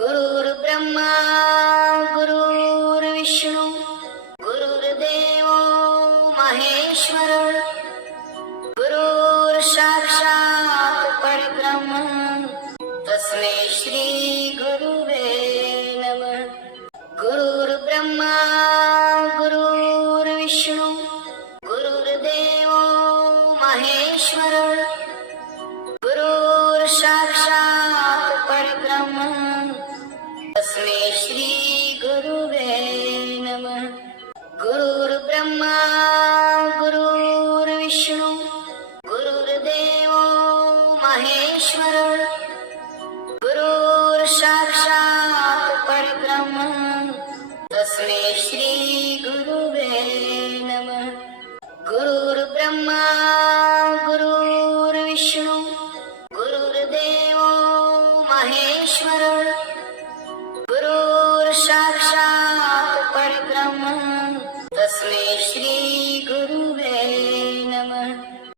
गुरुर्ब्रह्मा गुरुर्विष्णू गुरुर्देव महेश्वर गुरुर्साक्षात् परब्रह्म तस्मै श्री गुरुवे नमः। गुरुर्ब्रह्मा गुरुर्विष्णू गुरुर्देव महेश्वर गुरुर्साक्षात् परब्रह्म तस्मै श्री गुरुवे नमः। गुरुर्ब्रह्मा गुरुर्विष्णू गुरुर्देव महेश्वर गुरुर्साक्षात् परब्रह्म तस्मै श्री गुरुवे नमः। गुरुर्ब्रह्मा गुरुर्विष्णू गुरुर्देव महेश्वर गुरुर्साक्षात् परब्रह्म तस्मै श्री